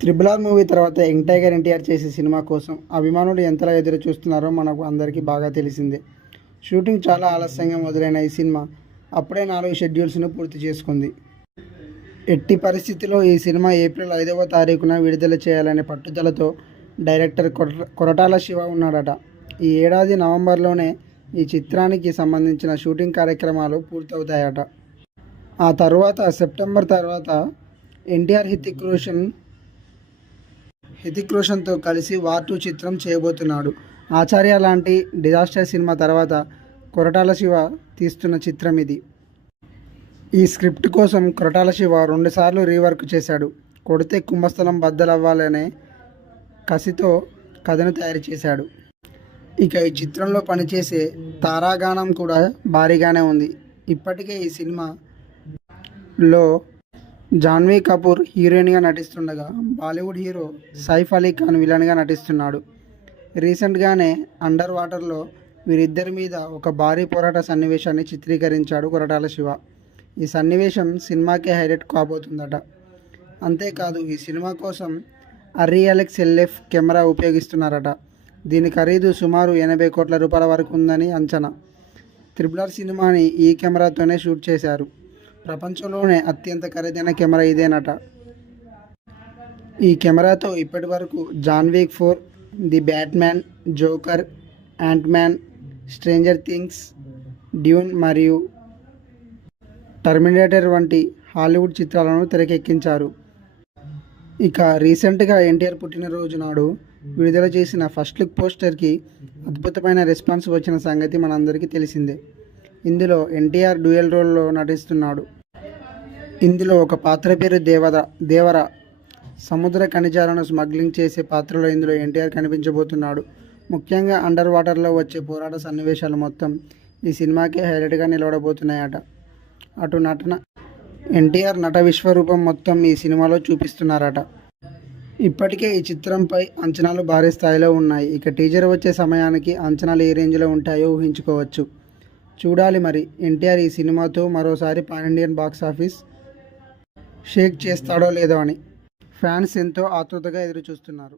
Triple R movie తర్వాత young tiger NTR చేసే cinema కోసం అభిమానులు ఎంతలా ఎదురు చూస్తున్నారో మనకు అందరికీ బాగా తెలిసిందే. షూటింగ్ చాలా ఆలస్యంగా మొదలైన ఈ సినిమా అప్పుడే 4 షెడ్యూల్స్ను పూర్తి చేసుకుంది. ఎట్టి పరిస్థితిలో ఈ సినిమా ఏప్రిల్ 5వ తారీఖున విడుదల చేయాలనే పట్టుదలతో డైరెక్టర్ కొరటాల శివ ఉన్నాడట. ఈ ఏడాది నవంబర్లోనే ఈ చిత్రానికి సంబంధించిన షూటింగ్ కార్యక్రమాలు పూర్తవుతాయట. ఆ తర్వాత సెప్టెంబర్ తర్వాత ఎన్టీఆర్ హృతిక్ రోషన్తో కలిసి వార్ 2 చిత్రం చేయబోతున్నాడు. ఆచార్య లాంటి డిజాస్టర్ సినిమా తర్వాత కొరటాల శివ తీస్తున్న చిత్రం ఇది. ఈ స్క్రిప్ట్ కోసం కొరటాల శివ 2 సార్లు రీవర్క్ చేశాడు. కొడితే కుంభస్థలం బద్దలవ్వాలనే కసితో కథను తయారు చేశాడు. ఇక ఈ చిత్రంలో పనిచేసే తారాగానం కూడా భారీగానే ఉంది. ఇప్పటికే ఈ సినిమాలో జాన్వీ కపూర్ హీరోయిన్గా నటిస్తుండగా బాలీవుడ్ హీరో సైఫ్ అలీ ఖాన్ విలన్గా నటిస్తున్నాడు. రీసెంట్గానే అండర్ వాటర్లో వీరిద్దరి మీద ఒక భారీ పోరాట సన్నివేశాన్ని చిత్రీకరించాడు కొరటాల శివ. ఈ సన్నివేశం సినిమాకే హైలైట్ కాబోతుందట. అంతేకాదు ఈ సినిమా కోసం RELX LF కెమెరా ఉపయోగిస్తున్నారట. దీని ఖరీదు సుమారు 80 కోట్ల రూపాయల వరకు ఉందని అంచనా. త్రిబుల్ ఆర్ సినిమాని ఈ కెమెరాతోనే షూట్ చేశారు. ప్రపంచంలోనే అత్యంత ఖరీదైన కెమెరా ఇదేనట. ఈ కెమెరాతో ఇప్పటి వరకు John Wick 4, the Batman, Joker, Ant Man, Stranger Things, Dune మరియు టర్మినేటర్ వంటి హాలీవుడ్ చిత్రాలను తెరకెక్కించారు. ఇక రీసెంట్గా ఎన్టీఆర్ పుట్టినరోజు నాడు విడుదల చేసిన ఫస్ట్ లుక్ పోస్టర్కి అద్భుతమైన రెస్పాన్స్ వచ్చిన సంగతి మనందరికీ తెలిసిందే. ఇందులో ఎన్టీఆర్ డ్యూయల్ రోల్లో నటిస్తున్నాడు. ఇందులో ఒక పాత్ర పేరు దేవర. సముద్ర ఖనిజాలను స్మగ్లింగ్ చేసే పాత్రలో ఇందులో ఎన్టీఆర్ కనిపించబోతున్నాడు. ముఖ్యంగా అండర్ వాటర్లో వచ్చే పోరాట సన్నివేశాలు మొత్తం ఈ సినిమాకే హైలైట్గా నిలబడబోతున్నాయట. అటు ఎన్టీఆర్ నట విశ్వరూపం మొత్తం ఈ సినిమాలో చూపిస్తున్నారట. ఇప్పటికే ఈ చిత్రంపై అంచనాలు భారీ స్థాయిలో ఉన్నాయి. ఇక టీజర్ వచ్చే సమయానికి అంచనాలు ఏ రేంజ్లో ఉంటాయో ఊహించుకోవచ్చు. చూడాలి మరి ఎన్టీఆర్ ఈ సినిమాతో మరోసారి pan Indian box office Sheikh చేస్తాడో లేదో అని ఫ్యాన్స్ ఎంతో ఆతృతగా ఎదురు చూస్తున్నారు.